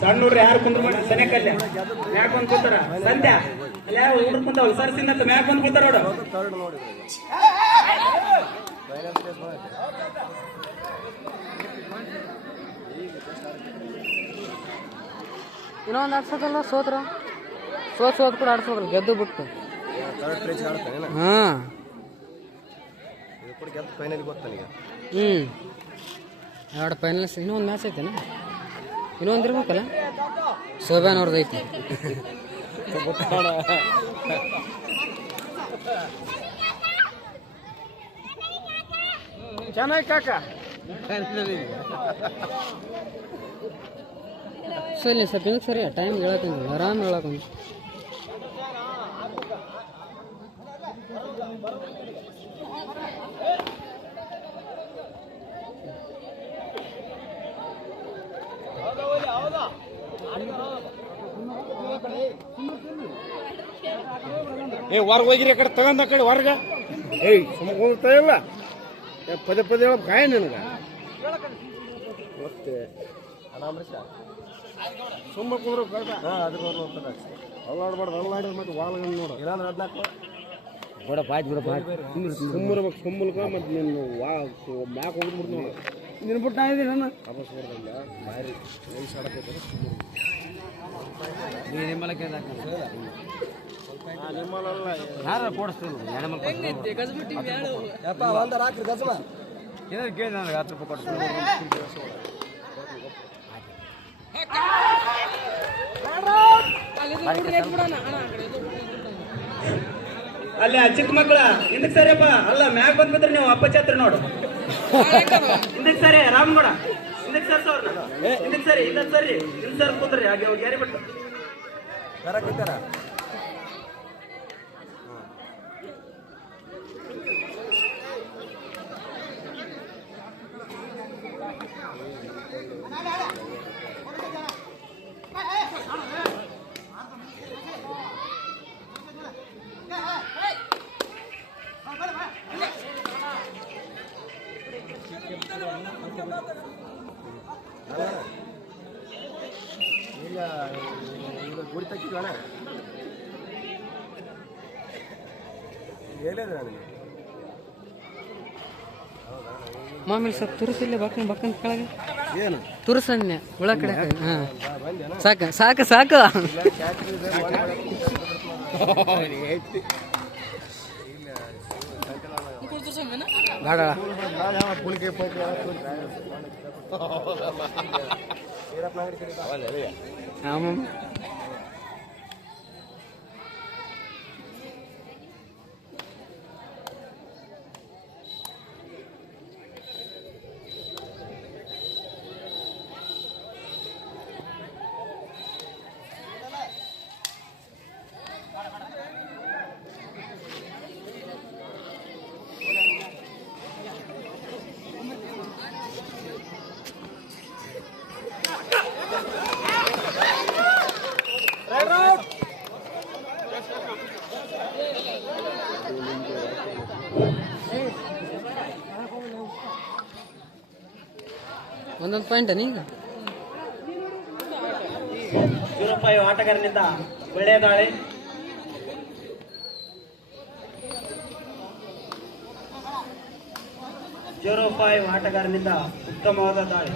ಸಣ್ಣ ಯಾರು ಕುಂದ್ರ ಮಾಡಿ ಸನೆ ಕಲ್ಯ ಮ್ಯಾಕ್ ಬಂದ್ ಕೂತಾರ? ಸಂಧ್ಯಾ. ಅಲ್ಲಿ ಯಾರು ಹುಡುಗ ಕುಂತಾವಲ್ಲ ಸರ್ಸಿಂದ ಮ್ಯಾಕ್ ಬಂದ್ ಕೂತಾರ ನೋಡು. ಇನ್ನೊಂದು ಆಡ್ಸೋದಲ್ಲ ಸೋತ್ರ? ಸೋತ್ ಸೋತ್ ಕೂಡ ಆಡ್ಸೋದಲ್ಲ ಗೆದ್ದು ಬಿಟ್ಟು. ಹಾಂ. ಇದು ಕೂಡ ಗೆದ್ದು ಫೈನಲ್ ಗೊತ್ತ ನನಗೆ ಹ್ಞೂ ಎರಡು ಫೈನಲ್ಸ್ ಇನ್ನೊಂದು ಮ್ಯಾಚ್ ಐತೆನ? ಇನ್ನೊಂದು ಇರ್ಬೇಕಲ್ಲ? ಶೋಭಾನ್ ಅವ್ರದ್ದು ಐತಿ. ಚೆನ್ನಾಗಿ ಕಾಕ. ಸರಿ ಸ್ವಲ್ಪ ಹಿಂಗೆ ಸರಿ ಟೈಮ್ ಹೇಳಕ್ಕಂತ ಆರಾಮ್ ಹೇಳಕ್ಕಂತ ಏ ಹೊರಗೆ ಹೋಗಿರಿ ಆ ಕಡೆ ತಗೊಂಡ ಕಡೆ ಹೊರಗ. ಏಯ್ ಸುಮ್ಮ ಕುಂತ ಇಲ್ಲ. ಏ, ಪದೇ ಪದೇ ಹೇಳ ಕಾಯ ನಿನಗೆ. ಮತ್ತೆ ಸುಮ್ಮ ಕುಂದ್ರು ಹಾಂ ಅದ್ರ ಅಲ್ಲಾಡ್ಬಾರ್ದು ಅಲ್ಲಾಡಿದ್ರೆ ಮತ್ತೆ ಒಳಗೆ ನೋಡು ಇಲ್ಲಾಂದ್ರೆ ಹದಿನಾಲ್ಕು ಬಿಡ ಆಯ್ತು ಬಿಡಪ್ಪ ಸುಮ್ಮರ್ಬೇಕು ಸುಮ್ಮಲ್ಕ ಮತ್ತೆ ನೀನು ವಾ ಮ್ಯಾಕ್ ಹೋಗ್ಬಿಡ್ತು ನೋಡು ನಿನ್ ಬಿಟ್ಟು ನಾ ಇದ್ದೀನಿ ವಾಪಸ್ ಬರ್ದಂಗ ಭಾರಿ ನೈಸ್ ಆಡಕೈತೆ ನಿಮ್ಮಲ್ಲ ಯಾರು ಕೊಡಿಸ್ತೀನಿ ಯಪ್ಪ ಒಂದ ರಾತ್ರಿ ಗಜಮ ಏನಾರು ಕೇಳಿ ನನಗೆ ಹತ್ತು ರೂಪಾಯಿ ಕೊಡ್ತೀನಿ ಅಲ್ಲಿ ಚಿಕ್ಕ ಮಕ್ಕಳ ಹಿಂದಕ್ ಸರಿಯಪ್ಪ. ಅಲ್ಲ ಮ್ಯಾಕ್ ಬಂದ್ಬಿಟ್ರೆ ನೀವು ಅಪ್ಪ ಚಾತ್ರ ನೋಡು. ಹಿಂದಕ್ ಸರಿ, ರಾಮಗೌಡ. ಹಿಂದಕ್ ಸರ್ ಸರ್ ಹಿಂದಕ್ ಸರಿ ಹಿಂದಕ್ ಸರಿ. ಹಿಂದ್ ಸರ್ ಕೂತ್ರಿ ಹಾಗೆ ಹೋಗಿ ಯಾರಿ ಬಿಟ್ಟು ಮಾಮೂಲಿ ಸ್ವಲ್ಪ ತುರುಸಿಲ್ಲ ಬಕ್ಕನ್ ಬಕ್ಕನ್ ಕೆಳಗೆ. ಏನು? ತುರುಸನ್ನೆ ಉಳ ಕಡೆ. ಹಾಂ. ಬಂದೇನ ಸಾಕು ಸಾಕು ಸಾಕು. ಬೇಡ. ಪುಳಿಕೆ ಪಾಯಿಂಟ್ ಈಗ ಜೀರೋ ಆಟಗಾರನಿಂದ ಒಳ್ಳೆಯ ದಾಳಿ. ಜೀರೋ ಫೈವ್ ಆಟಗಾರನಿಂದ ಉತ್ತಮವಾದ ದಾಳಿ.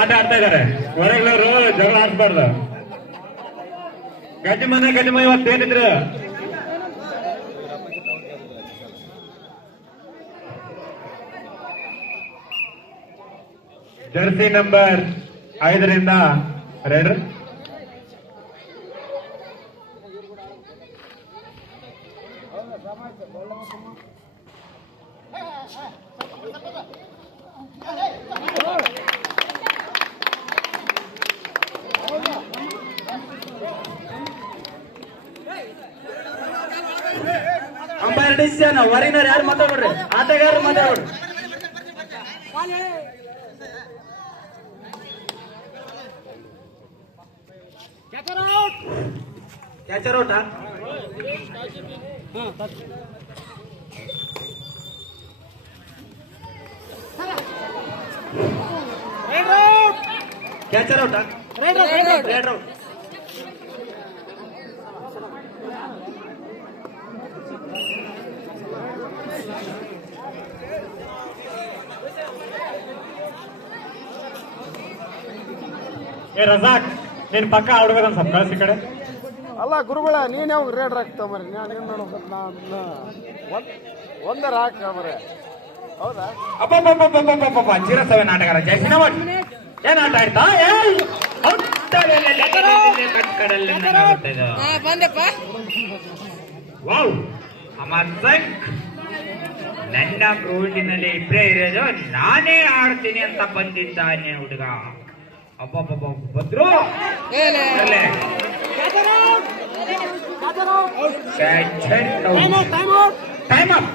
ಆಟ ಆಡ್ತಾ ಜಗಳ ಆಡ್ಬಾರ್ದು ಗಜ ಮನೆ ಗಜ ಇವತ್ತು ಏನಿದ್ರು ಜರ್ಸಿ ನಂಬರ್ ಐದರಿಂದ ರೆಡ್. ಅಂಪೈರ್ ಡಿಸಿಷನ್ ಹೊರಗಿನವ್ರು ಯಾರು ಮಾತಾಡ್ಬಿಡ್ರಿ? ಆಟಗಾರರು ಮಾತಾಡ್ಬಿಡ್ರಿ. ಕ್ಯಾಚರ್ ಔಟ್ ಕ್ಯಾಚರ್ ಔಟಾ ರೆಡ್ ಔಟ್ ಏ ರಜಾಕ್ ನೀನ್ ಪಕ್ಕ ಆಡ್ಬೇಕಂತ ಸ್ವಲ್ಪ ಕಳ್ಸಿ ಕಡೆ. ಅಲ್ಲ ಗುರುಗಳ ನೀನ್ ಯಾವ ರೇಡ್ ಹಾಕ್ತಾವ ಮರಿ ನಾನು ಏನ್ ಮಾಡ್ಬೇಕು ನಾನು ಒಂದ್ ಒಂದರ ಹಾಕ ಮರೆ ಅಪ್ಪ ಜೀರ ಚಿರಸವೆ ನಾಟಕ ಜೈಸಿನ ಮಾಡಿ ಏನ್ ಆಟ ಆಡ್ತಾ ಏಯ್! ವಾವ್. ಅಮರ್ ಸಂಕ್ ನನ್ನ ಗ್ರೌಂಡಿನಲ್ಲಿ ಇಬ್ಬರೇ ಇರೋದು. ನಾನೇ ಆಡ್ತೀನಿ ಅಂತ ಬಂದಿದ್ದಾನೆ ಹುಡುಗ. ಅಬ್ಬಬ್ಬಬ್ಬ Bhadru. Time up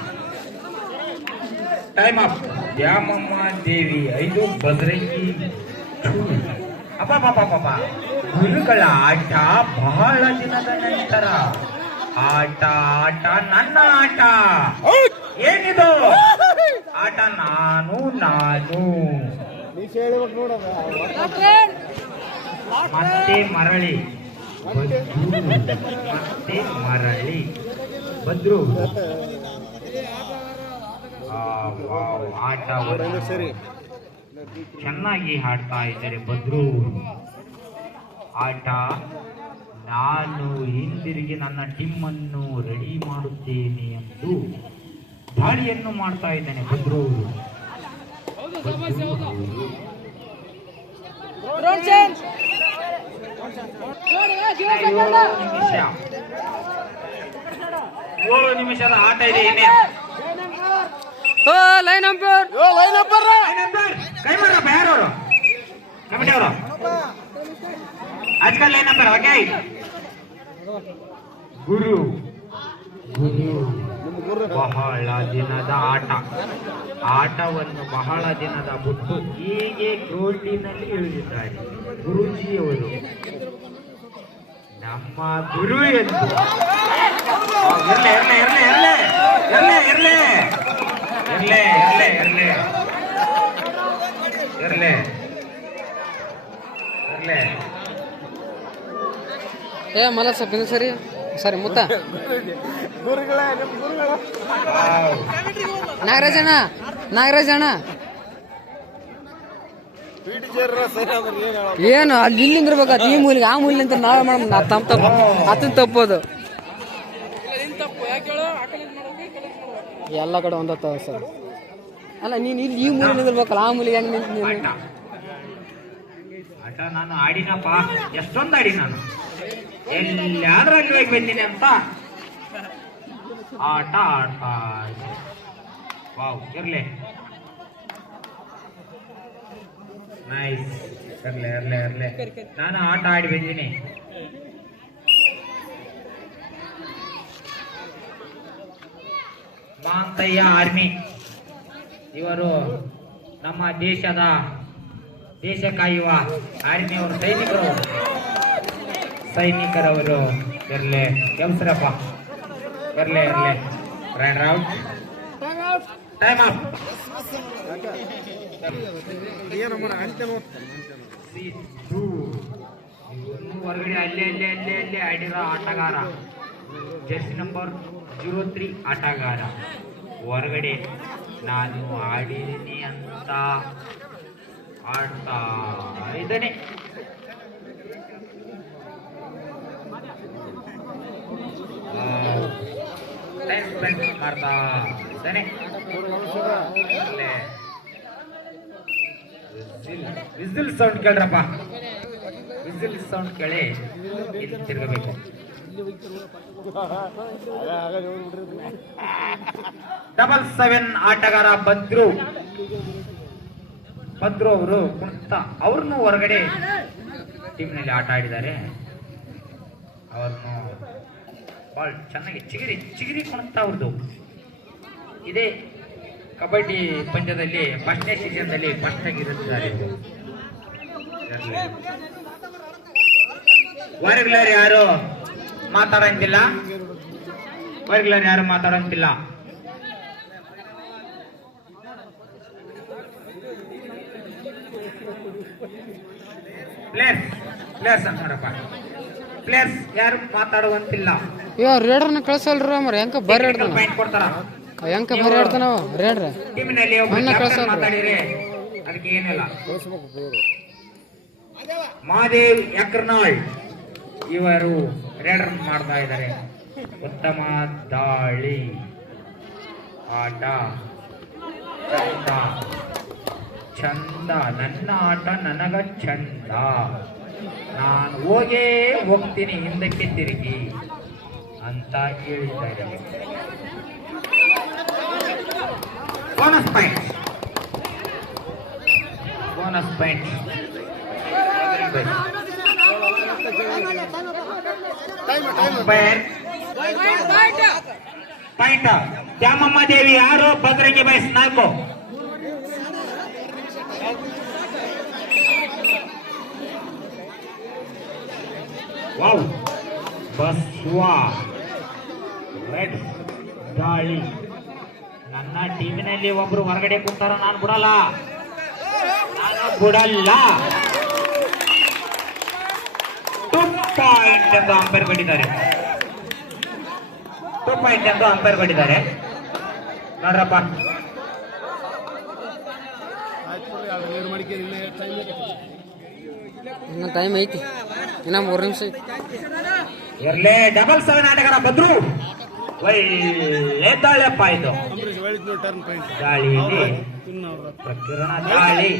time up Dyamamma Devi ಐದು ಭದ್ರಂಗಿ ಅಪ್ಪ ಗುರುಗಳ ಆಟ ಬಹಳ ದಿನದ ನಂತರ. ಆಟ ಆಟ ನನ್ನ ಆಟ. ಏನಿದು? ಆಟ ನಾನು ನಾನು. ಮತ್ತೆ ಮರಳಿ. ಮತ್ತೆ ಮರಳಿ. ಬದ್ರು. ಆಟ ಸರಿ ಚೆನ್ನಾಗಿ ಹಾಡ್ತಾ ಇದ್ದಾರೆ ಬದ್ರು ಆಟ ನಾನು ಹಿಂದಿರುಗಿ ನನ್ನ ಟಿಮ್ ಅನ್ನು ರೆಡಿ ಮಾಡುತ್ತೇನೆ ಎಂದು ದಾಳಿಯನ್ನು ಮಾಡ್ತಾ ಇದ್ದಾನೆ ಬದ್ರು ಏಳು ನಿಮಿಷ. ಏಳು ನಿಮಿಷದ ಆಟ ಇದೆ ಏನೇ ಓ ಲೈನ್ ಅಂಪೇರ್ ಕೈ ಮಾರಪ್ಪ ಯಾರವರು? ಕಮಿಟಿ ಅವರು. ಆಜ್ಕಲ್ ಲೈನ್ ನಂಬರ್ ಓಕೆ? ಗುರು. ಗುರು ಬಹಳ ದಿನದ ಆಟ. ಆಟವನ್ನು ಬಹಳ ದಿನದ ಬಿಟ್ಟು ಹೀಗೆ ಗ್ರೌಂಡಿನಲ್ಲಿ ಇಳಿದಿದ್ದಾರೆ. ಗುರುಜಿಯವರು. ನಮ್ಮ ಗುರು ಎಂದು. ಇರ್ಲಿ ಇರ್ಲಿ ಇರ್ಲಿ ಇರ್ಲಿ ಇರ್ಲಿ. ಏ ಮಲ ಸಬ್ಬಿನ ಸರಿ? ಸರಿ ಮುತ್ತ. ನಾಗರಾಜಣ್ಣ ನಾಗರಾಜಣ್ಣ. ಏನು ಅಲ್ಲಿ ಇಲ್ಲಿಂದಿರ್ಬೇಕು ಈ ಮೂಲಿಗೆ ಆ ಮೂಲಿಂತ ಅಂತ ನಾವೇ ಮಾಡಮ್ ತಮ್ಮ ತಪ್ಪು ಅದನ್ನ ತಪ್ಪೋದು. ಎಲ್ಲ ಕಡೆ ಒಂದತ್ತ ಸರ್. ಅಲ್ಲ, ನೀನು ಇಲ್ಲಿ ಈ ಮೂಲ ನಿಂದಿರ್ಬೇಕಲ್ಲ ಆ ಮೂಲಿಗೆ ಹೆಂಗ್ ನಿಂತು ನೀನು ಆಟ. ನಾನು ಆಡಿನಪ್ಪ. ಎಷ್ಟೊಂದು ಆಡಿ ನಾನು. ಎಲ್ಲಾದ್ರಲ್ಲಿ ಹೋಗಿ ಬಂದೀನಿ ಅಂತ. ಆಟ ಆಡ್ತಾ. ವಾವ್, ಇರ್ಲಿ. ನೈಸ್ ಇರ್ಲಿ ಇರ್ಲಿ ಇರ್ಲಿ. ನಾನು ಆಟ ಆಡಿ ಬಂದೀನಿ. ಮಾಂತಯ್ಯ ಆರ್ಮಿ. ಇವರು ನಮ್ಮ ದೇಶದ ದೇಶ ಕಾಯುವ ಆರ್ಮಿಯವರು, ಸೈನಿಕರು. ಸೈನಿಕರವರು ಇರಲಿ. ಕೆಲ್ಸರಪ್ಪ ಇರಲಿ ಇರಲಿ. ರೈಡ್ ಔಟ್ ಟೈಮ್ ಆಫ್ ಹೊರಗಡೆ ಅಲ್ಲೇ ಅಲ್ಲೇ ಅಲ್ಲೇ ಅಲ್ಲೇ ಆಡಿರೋ ಆಟಗಾರ. ಜರ್ಸಿ ನಂಬರ್ ಜೀರೋ ತ್ರೀ ಆಟಗಾರ. ಹೊರಗಡೆ ನಾನು ಆಡಿದ್ದೀನಿ ಅಂತ ಆಡ್ತಾ ಇದ್ದಾನೆ. ಮಾಡ್ತಾ ಇದ್ದಾನೆ. ವಿಸಿಲ್ ಸೌಂಡ್ ಕೇಳ್ರಪ್ಪ. ವಿಸಿಲ್ ಸೌಂಡ್ ಕೇಳಿ ತಿರುಗಬೇಕು ಡಬಲ್ ಸೆವೆನ್ ಆಟಗಾರ ಭದ್ರು. ಭದ್ರು ಅವರು ಕುಣಿತ ಅವ್ರನ್ನು ಹೊರಗಡೆ ಟೀಮ್ನಲ್ಲಿ ಆಟ ಆಡಿದ್ದಾರೆ. ಅವ್ರನ್ನು ಬಾಳ್ ಚೆನ್ನಾಗಿ ಚಿಗಿರಿ ಚಿಗಿರಿ ಕುಣಿತ ಅವ್ರದ್ದು ಇದೇ ಕಬಡ್ಡಿ ಪಂದ್ಯದಲ್ಲಿ ಫಸ್ಟ್ನೇ ಸೀಸನ್ದಲ್ಲಿ ಫಸ್ಟ್ ಆಗಿರುತ್ತಾರೆ ವಾರಗಳಾರು ಯಾರು? ಮಾತಾಡಂತಿಲ್ಲ ವರ್ಗ್ಲರ್ ಯಾರು ಮಾತಾಡಂತಿಲ್ಲ ಪ್ಲೇಸ್ ಪ್ಲೇಸ್ ಅಂತ ನೋಡಪ್ಪ. ಪ್ಲೇಸ್ ಯಾರು ಮಾತಾಡುವಂತಿಲ್ಲ. ಇವ ರೇಡ್ರನ್ನ ಕಳ್ಸಲ್ರ ಮರ ಹೆಂಕ ಬರ್ರಿ ಆಡ್ತಾನ ಪಾಯಿಂಟ್ ಕೊಡ್ತಾರ. ಹೆಂಕ ಆಡ್ತಾನ ಅವ? ರೇಡ್ರ. ಟೀಮಿನಲ್ಲಿ ಒಬ್ಬ captain ಅದಕ್ಕೆ ಏನಿಲ್ಲ. ಮಹಾದೇವ್ ಯಕ್ರನಾಳ್ ಇವರು ರೇಡರ್ ಮಾಡ್ತಾ ಇದ್ದಾರೆ. ಉತ್ತಮ ದಾಳಿ. ಆಟ. ಚಂದ. ಚಂದ. ನನ್ನ ಆಟ ನನಗ ಚಂದ. ನಾನು ಹೋಗೇ ಹೋಗ್ತೀನಿ ಹಿಂದಕ್ಕೆ ತಿರುಗಿ ಅಂತ ಹೇಳಿದ್ದಾರೆ bonus point bonus point umpire point Dyamamma Devi ಆರು ಭದ್ರಂಗಿ ಬಯಸ್ ನಾಲ್ಕು. ವಾವ್. ವಾ ರೆಡ್ ಗಾಳಿ ನನ್ನ ಟೀಮಿನಲ್ಲಿ ಒಬ್ರು ಹೊರಗಡೆ ಕೂತಾರ ನಾನು ಬಿಡಲ್ಲ. ನಾನು ಬಿಡಲ್ಲ. ಪಾಯಿಂಟ್ ಎಂದು ಅಂಪೈರ್ ಕೊಟ್ಟಿದ್ದಾರೆ. ಟೂ ಪಾಯಿಂಟ್ ಎಂದು ಅಂಪೈರ್ ಕೊಟ್ಟಿದ್ದಾರೆ. ನೋಡ್ರಪ್ಪ. ಇನ್ನ ಟೈಮ್ ಐತಿ. ಇನ್ನ ಮೂರು ನಿಮಿಷ ಐತಿ. ಇರ್ಲೇ ಡಬಲ್ ಸೆವೆನ್ ಆಟಗಾರ ಬದ್ರು ಒಳ್ಳೆ ದಾಳಿಯಪ್ಪ ಇದು. ಗಾಳಿ ಪ್ರಕಿರಣ ಗಾಳಿ.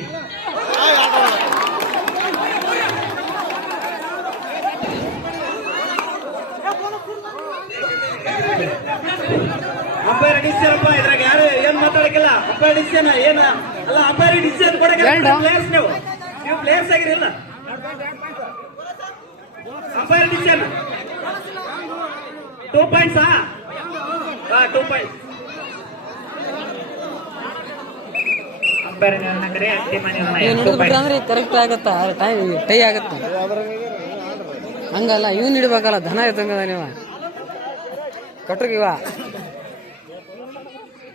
ಅಂಪೈರ್ ಡಿಸಿಷನ್ ಇದ್ರಾಗ ಯಾರು ಏನ್ ಮಾತಾಡಕ್ಕಿಲ್ಲ. ಅಂಪೈರ್ ಡಿಸಿಷನ್ ಏನ? ಅಲ್ಲ ಅಂಪೈರ್ ಡಿಸಿಷನ್? ಪ್ಲೇಯರ್ಸ್ ನೀವು ನೀವು. ಪ್ಲೇಯರ್ಸ್ ಆಗಿರಲ್ಲ ಅಂಪೈರ್ ಡಿಸಿಷನ್ ಟೂ ಪಾಯಿಂಟ್ಸ್ ಹಾ ಟೂ ಪಾಯಿಂಟ್ಸ್ ಕರೆಕ್ಟ್ ಆಗತ್ತ? ಟೈ ಆಗತ್ತ? ಹಂಗಲ್ಲ ಇವ್ನ ಹಿಡ್ಬೇಕಲ್ಲ ಧನ ಇದ್ದಂಗದ ನೀವ. ಕಟ್ರಿಗಿವ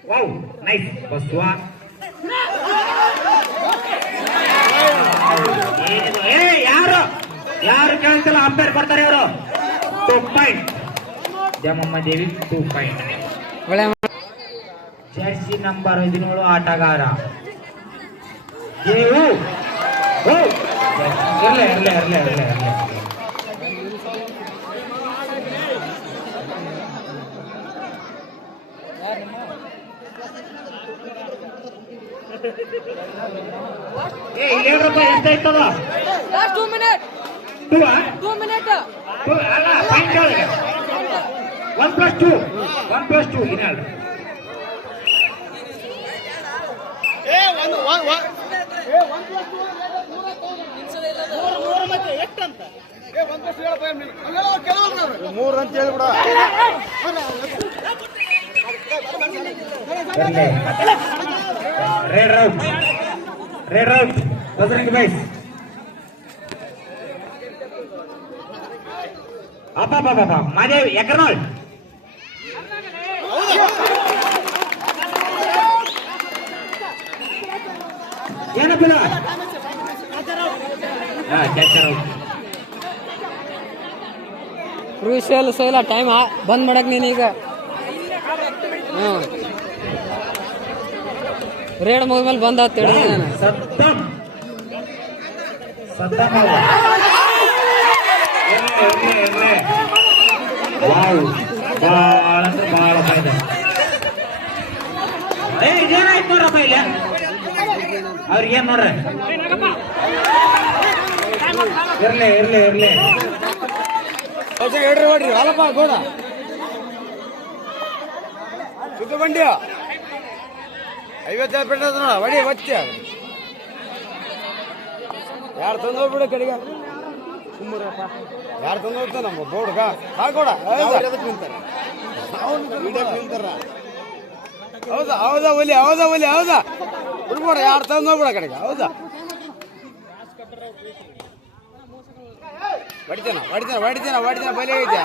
ವಾವ್ ನೈಸ್ ಬಸ್ವ? ಏ ಯಾರು? ಯಾರು ಕೇಳ್ತಿಲ್ಲ? ಅಂಪೇರ್ ಕೊಡ್ತಾರೆ ಇವರು. Two point Jamamma Devi two point ಒಳ್ಳೆ ಜರ್ಸಿ ನಂಬರ್ ಹದಿನೇಳು ಆಟಗಾರ. ದೇವು. ಓ! ಇರ್ಲೇ ಇರ್ಲೇ ಇರ್ಲೇ ಇರ್ಲಿ ಇರ್ಲಿ. ಏ ಇಲ್ಲಿ ಹೇಳ್ರಪ್ಪ ಎಷ್ಟಾಯ್ತದ Last two minutes. Two Two minutes. Two ಅಲ್ಲ point plus one plus two ಏನು ಹೇಳ್ರಿ ಮೂರು ಅಂತ ಹೇಳ್ಬಿಡ. ರೇಡ್ ರೇಡ್ ರೌಟ್ ಬಜರಂಗಿ ಬೈಸ್ ಅಪ್ಪ ಮಾದೇವ್ ಎಕರ್ನಾಳ್ ಏನಪ್ಪಿಲ್ಲ ಹಾ ಕ್ಯಾಚರ್ ಔಟ್ ಕ್ರೂಷಿಯಲ್ ಸೈಲ ಟೈಮ್ ಬಂದ್ ಮಾಡಕ್ ನೀನೀಗ ಹ್ಞೂ ರೇಡ್ ಮುಗಿದ್ಮೇಲೆ ಬಂದ ತಿಳಿ ನಾನು ಸದ್ದಂ ಸದ್ದಂ ಅವ್ರು. ಇರ್ಲಿ, ಇರ್ಲಿ, ಇರ್ಲಿ. ವಾವ್ ಬಾಳ ಅಂದ್ರೆ ಬಾಳ ಫೈದ ಏ ಇದೇನಾಯ್ತು ನೋಡ್ರಪ್ಪ ಇಲ್ಲಿ ಅವ್ರಿಗೆ ಏನ್ ನೋಡ್ರಿ ಇರ್ಲಿ ಇರ್ಲಿ ಇರ್ಲಿ ಹೊಸ ಹೇಳ್ರಿ ಹೊಡ್ರಿ ಅಲ್ಲಪ್ಪ ಗೋಡ ಸುತ್ತ ಬಂಡಿ ಐವತ್ತು ಬಿಟ್ಟದ ನೋಡ ಹೊಡಿ ಒತ್ತೆ ಯಾರು ತಂದು ಬಿಡ ಕಡೆಗೆ? ಸುಮ್ಮರಪ್ಪ ಯಾರು ತಂದು ಹೋಗ್ತಾ ನಮ್ಮ ಬೋರ್ಡ್ಗ ಹಾಕೋಡ ಹೌದಾ? ಹೌದಾ ಒಲಿ ಹೌದಾ? ಒಲಿ ಹೌದಾ ಬಿಡ್ಬೋಡ ಯಾರು ತಂದೋಗ್ಬಿಡ ಕಡೆಗೆ ಹೌದಾ? ಹೊಡಿತೇನ ಹೊಡಿತೇನ ಹೊಡಿತೇನ ಹೊಡಿತೇನ ಬಲಿ ಐತೆ.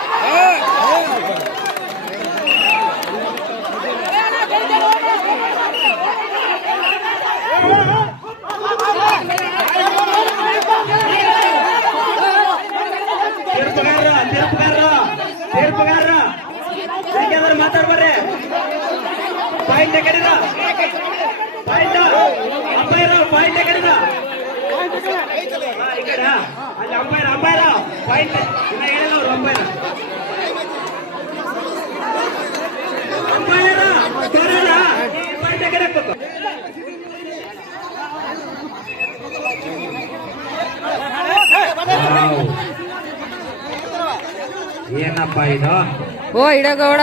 ಮಾತಾಡ್ಬರ್ರಿ ಪಾಯಿಂಟ್ ಕಡಿದ ಪಾಯಿಂಟ್ ಅಂಪೈರ್ ಪಾಯಿಂಟ್ ಕಡಿದ ಈ ಕಡೆ ಅಲ್ಲಿ ಅಂಪೈರ್ ಅಂಪೈರ್ ಪಾಯಿಂಟ್ ಇನ್ನ ಹೇಳಿಲ್ಲ ಅವ್ರು ಅಂಪೈರ್ ಅಂಪೈರ್ ಪಾಯಿಂಟ್ ಕಡೆ ಏನಪ್ಪ ಇದು? ಓ ಇಡಗೌಡ